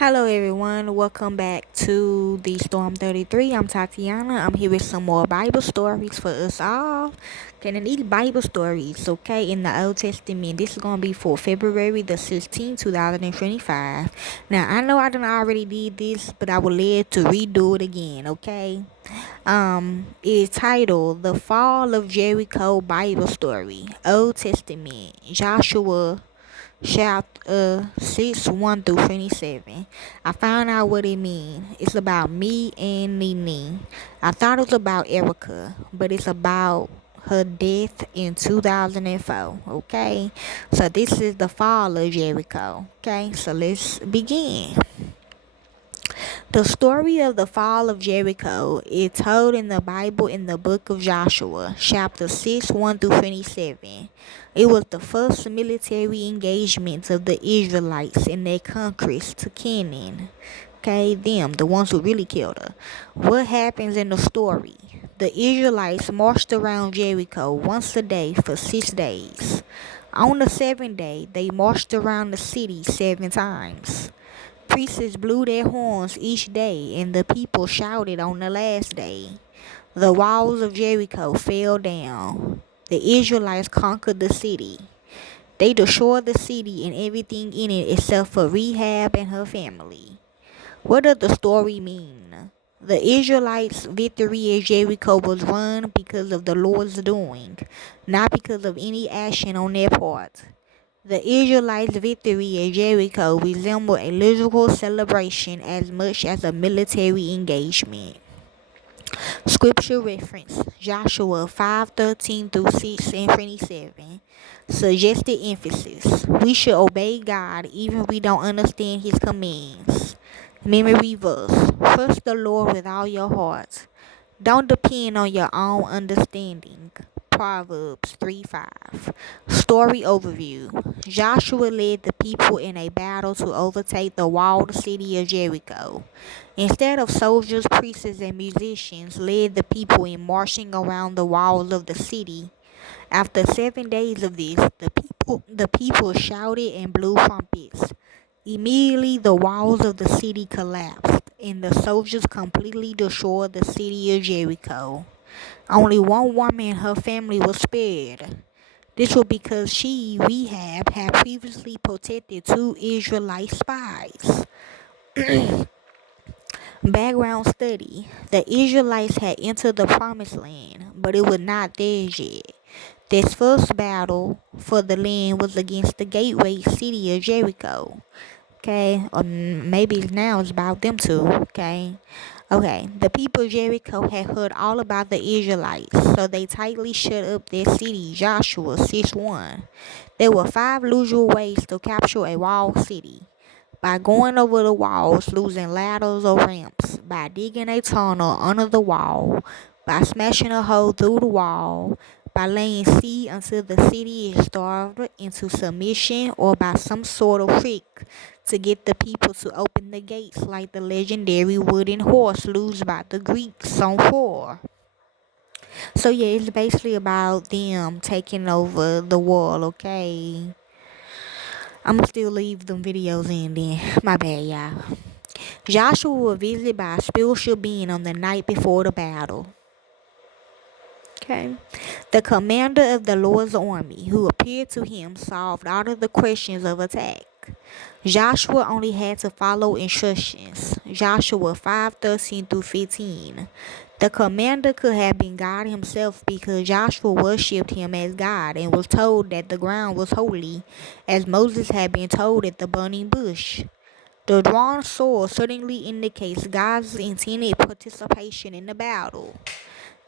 Hello everyone, welcome back to the Storm 33. I'm Tatiana. I'm here with some more Bible stories for us all. Okay, and these Bible stories, okay, in the Old Testament, this is going to be for February the 16th, 2025. Now, I know I done already did this, but I would love to redo it again, okay? It is titled The Fall of Jericho Bible Story, Old Testament, Joshua chapter 6 1 through 27. I found out what it means. It's about me and Nene. I thought it was about Erica, but it's about her death in 2004. Okay, so this is the fall of Jericho. Okay, so let's begin. The story of the fall of Jericho is told in the Bible in the Book of Joshua, chapter 6 1 through 27. It was the first military engagement of the Israelites in their conquest to Canaan. Okay, them, the ones who really killed her. What happens in the story? The Israelites marched around Jericho once a day for 6 days. On the seventh day, they marched around the city 7 times. Priests blew their horns each day, and the people shouted on the last day. The walls of Jericho fell down. The Israelites conquered the city. They destroyed the city and everything in it except for Rahab and her family. What does the story mean? The Israelites' victory at Jericho was won because of the Lord's doing, not because of any action on their part. The Israelites' victory at Jericho resembled a liturgical celebration as much as a military engagement. Scripture reference Joshua 5:13 through 6 and 27. Suggested emphasis. We should obey God even if we don't understand His commands. Memory verse. Trust the Lord with all your heart. Don't depend on your own understanding. Proverbs 3:5. Story overview. Joshua led the people in a battle to overtake the walled city of Jericho. Instead of soldiers, priests, and musicians led the people in marching around the walls of the city. After 7 days of this, the people shouted and blew trumpets. Immediately the walls of the city collapsed, and the soldiers completely destroyed the city of Jericho. Only one woman and her family was spared. This was because she, Rahab, had previously protected 2 Israelite spies. Background study. The Israelites had entered the promised land, but it was not theirs yet. This first battle for the land was against the gateway city of Jericho. Okay, or maybe now it's about them too. Okay, the people of Jericho had heard all about the Israelites, so they tightly shut up their city. Joshua 6:1. There were 5 usual ways to capture a walled city: by going over the walls, using ladders or ramps, by digging a tunnel under the wall, by smashing a hole through the wall, by laying siege until the city is starved into submission, or by some sort of trick to get the people to open the gates, like the legendary wooden horse used by the Greeks on Thor. So yeah, it's basically about them taking over the world, okay? I'ma still leave them videos in then. My bad, y'all. Joshua was visited by a spiritual being on the night before the battle. Okay. The commander of the Lord's army, who appeared to him, solved all of the questions of attack. Joshua only had to follow instructions. Joshua 5:13 through 15. The commander could have been God himself because Joshua worshipped him as God and was told that the ground was holy, as Moses had been told at the burning bush. The drawn sword certainly indicates God's intended participation in the battle.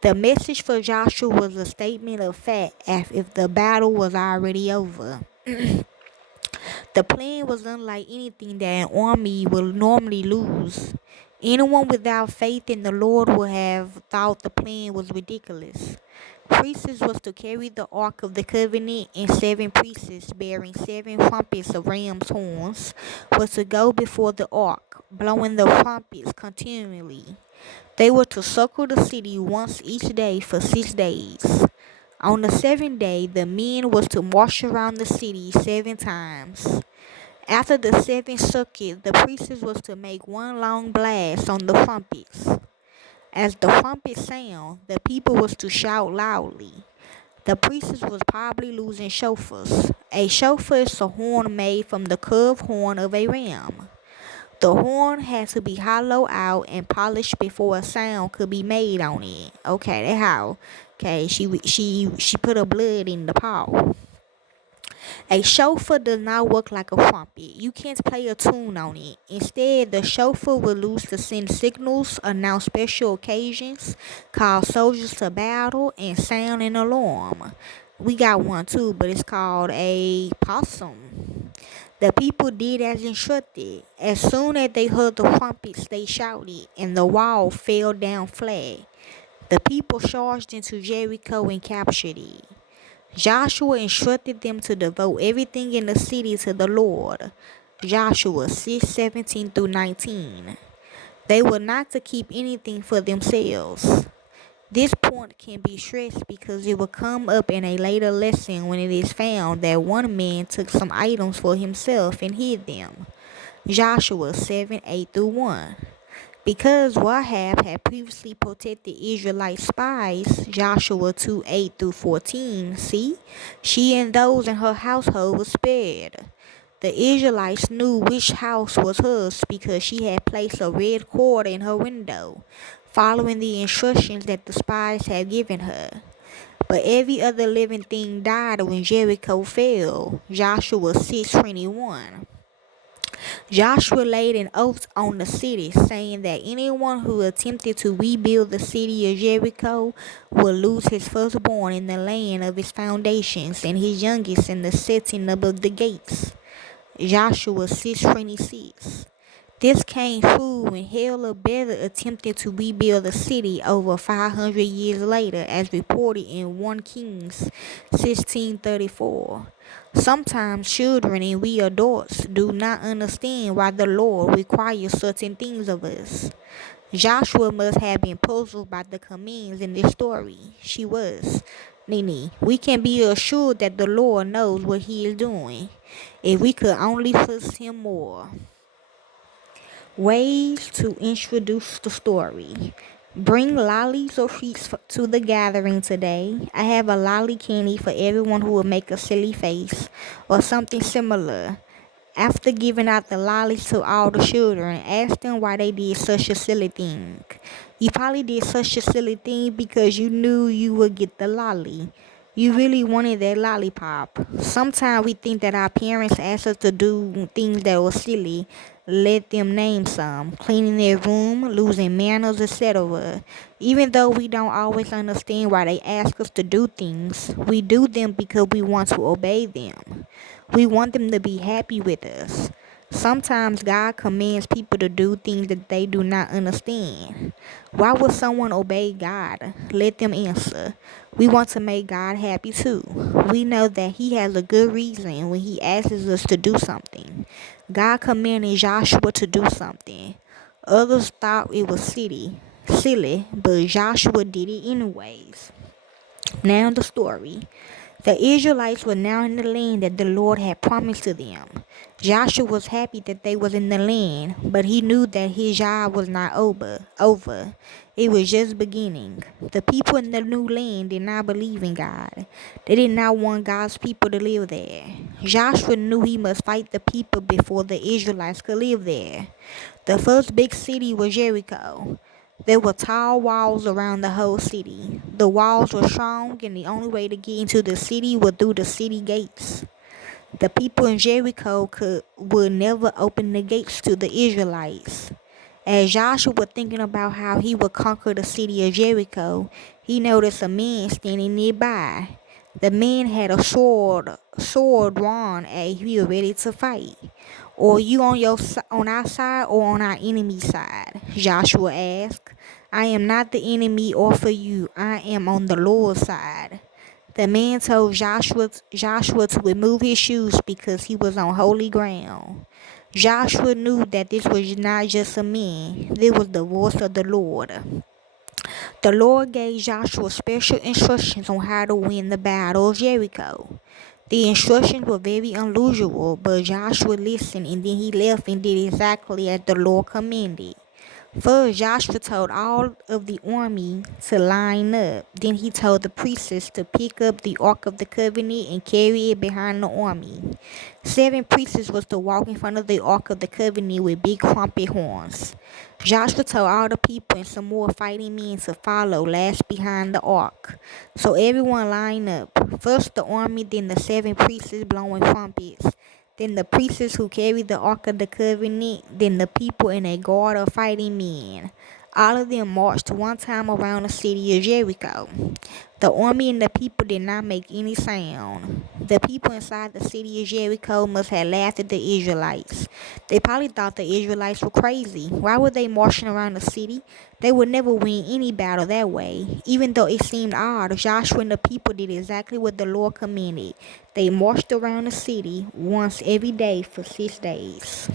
The message for Joshua was a statement of fact as if the battle was already over. The plan was unlike anything that an army will normally lose. Anyone without faith in the Lord would have thought the plan was ridiculous. Priests was to carry the Ark of the Covenant, and 7 priests bearing 7 trumpets of ram's horns was to go before the Ark, blowing the trumpets continually. They were to circle the city once each day for 6 days. On the 7th day, the men was to march around the city 7 times. After the seventh circuit, the priestess was to make one long blast on the trumpets. As the trumpet sound, the people was to shout loudly. The priestess was probably losing shofars. A shofar is a horn made from the curved horn of a ram. The horn had to be hollowed out and polished before a sound could be made on it. Okay, that's how. Okay, she put her blood in the paw. A shofar does not work like a trumpet. You can't play a tune on it. Instead, the shofar will use to send signals, announce special occasions, call soldiers to battle, and sound an alarm. We got one too, but it's called a possum. The people did as instructed. As soon as they heard the trumpets, they shouted, and the wall fell down flat. The people charged into Jericho and captured it. Joshua instructed them to devote everything in the city to the Lord. Joshua 6:17 through 19. They were not to keep anything for themselves. This point can be stressed because it will come up in a later lesson when it is found that one man took some items for himself and hid them. Joshua 7:8 through 1. Because Rahab had previously protected Israelite spies, Joshua 2:8 through 14, see, she and those in her household were spared. The Israelites knew which house was hers because she had placed a red cord in her window, following the instructions that the spies had given her. But every other living thing died when Jericho fell. Joshua 6:21. Joshua laid an oath on the city, saying that anyone who attempted to rebuild the city of Jericho would lose his firstborn in the land of its foundations and his youngest in the setting up of the gates. Joshua 6:26. This came true when Rahab attempted to rebuild the city over 500 years later, as reported in 1 Kings 16:34. Sometimes children and we adults do not understand why the Lord requires certain things of us. Joshua must have been puzzled by the commands in this story. She was. Nini, we can be assured that the Lord knows what he is doing. If we could only trust him more. Ways to introduce the story. Bring lollies or treats to the gathering today. I have a lolly candy for everyone who will make a silly face or something similar. After giving out the lollies to all the children, ask them why they did such a silly thing. You probably did such a silly thing because you knew you would get the lolly. You really wanted that lollipop. Sometimes we think that our parents ask us to do things that were silly. Let them name some. Cleaning their room, losing manners, etc. Even though we don't always understand why they ask us to do things, we do them because we want to obey them. We want them to be happy with us. Sometimes God commands people to do things that they do not understand. Why would someone obey God? Let them answer. We want to make God happy too. We know that he has a good reason when he asks us to do something. God commanded Joshua to do something. Others thought it was silly, but Joshua did it anyways. Now the story. The Israelites were now in the land that the Lord had promised to them. Joshua was happy that they was in the land, but he knew that his job was not over. It was just beginning. The people in the new land did not believe in God. They did not want God's people to live there. Joshua knew he must fight the people before the Israelites could live there. The first big city was Jericho. There were tall walls around the whole city. The walls were strong, and the only way to get into the city was through the city gates. The people in Jericho would never open the gates to the Israelites. As Joshua was thinking about how he would conquer the city of Jericho, he noticed a man standing nearby. The man had a sword drawn as if he was ready to fight. Or you on our side or on our enemy's side? Joshua asked. I am not the enemy or for you. I am on the Lord's side. The man told Joshua to remove his shoes because he was on holy ground. Joshua knew that this was not just a man. This was the voice of the Lord. The Lord gave Joshua special instructions on how to win the battle of Jericho. The instructions were very unusual, but Joshua listened and then he left and did exactly as the Lord commanded. First, Joshua told all of the army to line up. Then he told the priests to pick up the Ark of the Covenant and carry it behind the army. 7 priests was to walk in front of the Ark of the Covenant with big trumpet horns. Joshua told all the people and some more fighting men to follow last behind the ark. So everyone lined up. First the army, then the 7 priests blowing trumpets. Then the priests who carried the Ark of the Covenant, then the people and a guard of fighting men. All of them marched one time around the city of Jericho. The army and the people did not make any sound. The people inside the city of Jericho must have laughed at the Israelites. They probably thought the Israelites were crazy. Why were they marching around the city? They would never win any battle that way. Even though it seemed odd, Joshua and the people did exactly what the Lord commanded. They marched around the city once every day for 6 days.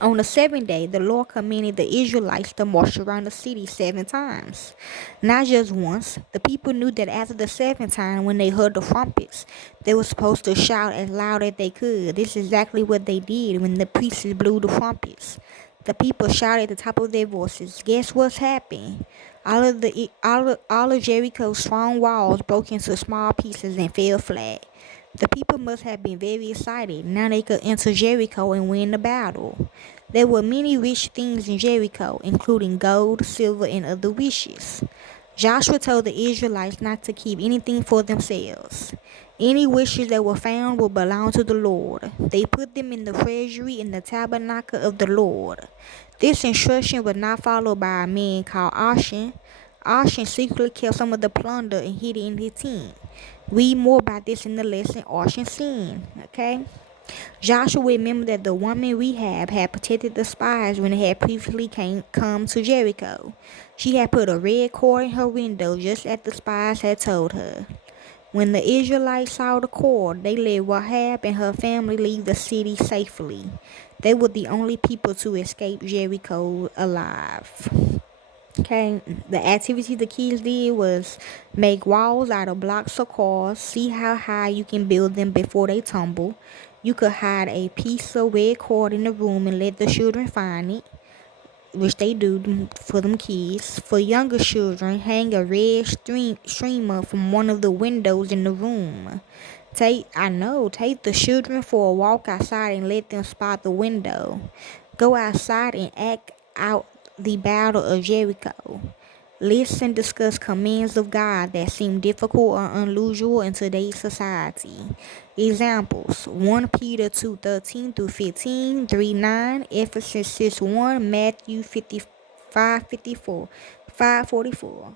On the 7th day, the Lord commanded the Israelites to march around the city 7 times. Not just once. The people knew that after the 7th time, when they heard the trumpets, they were supposed to shout as loud as they could. This is exactly what they did when the priests blew the trumpets. The people shouted at the top of their voices. Guess what's happened? All of Jericho's strong walls broke into small pieces and fell flat. The people must have been very excited. Now they could enter Jericho and win the battle. There were many rich things in Jericho, including gold, silver, and other wishes. Joshua told the Israelites not to keep anything for themselves. Any wishes that were found would belong to the Lord. They put them in the treasury in the tabernacle of the Lord. This instruction was not followed by a man called Achan. Achan secretly kept some of the plunder and hid it in his tent. Read more about this in the lesson Achan sin. Okay? Joshua remembered that the woman Rahab had protected the spies when they had previously come to Jericho. She had put a red cord in her window just as the spies had told her. When the Israelites saw the cord, they let Rahab and her family leave the city safely. They were the only people to escape Jericho alive. Okay, the activity the kids did was make walls out of blocks or cars, see how high you can build them before they tumble. You could hide a piece of red cord in the room and let the children find it, which they do for them kids. For younger children, hang a red streamer from one of the windows in the room. Take the children for a walk outside and let them spot the window. Go outside and act out the battle of Jericho. List and discuss commands of God that seem difficult or unusual in today's society. Examples: 1 Peter 2:13 through 15, 3:9, Ephesians 6:1, Matthew 55:54, 5:44.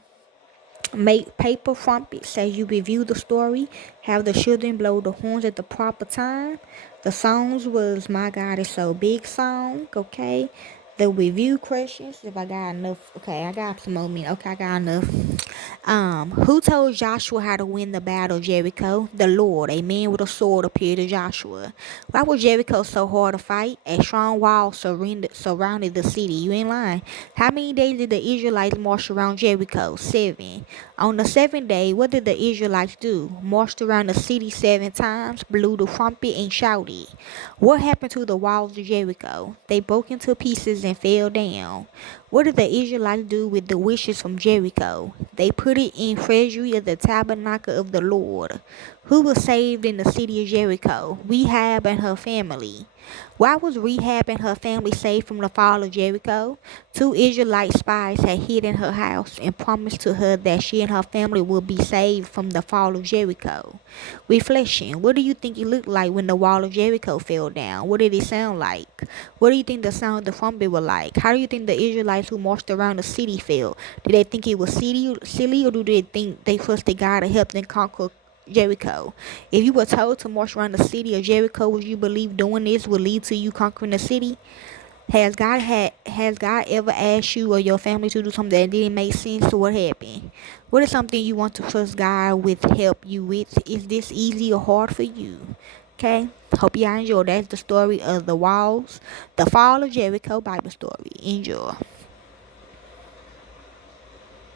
Make paper trumpets as you review the story. Have the children blow the horns at the proper time. The songs was My God Is So Big song, okay? The review questions, if I got enough, okay, I got some more minutes, okay, I got enough. Who told Joshua how to win the battle of Jericho? The Lord. A man with a sword appeared to Joshua. Why was Jericho so hard to fight? A strong wall surrounded the city. You ain't lying. How many days did the Israelites march around Jericho? 7. On the 7th day, what did the Israelites do? Marched around the city 7 times, blew the trumpet, and shouted. What happened to the walls of Jericho? They broke into pieces and fell down. What did the Israelites do with the wishes from Jericho? They put it in treasury of the tabernacle of the Lord. Who was saved in the city of Jericho? Rahab and her family. Why was Rahab and her family saved from the fall of Jericho? 2 Israelite spies had hid in her house and promised to her that she and her family would be saved from the fall of Jericho. Reflection. What do you think it looked like when the wall of Jericho fell down? What did it sound like? What do you think the sound of the trumpet was like? How do you think the Israelites who marched around the city felt? Did they think it was silly, or do they think they trusted God to help them conquer Jericho? If you were told to march around the city of Jericho, would you believe doing this would lead to you conquering the city? Has God ever asked you or your family to do something that didn't make sense? So what happened? What is something you want to trust God with help you with? Is this easy or hard for you? Okay, hope y'all enjoy. That's the story of the walls, the fall of Jericho Bible story. Enjoy.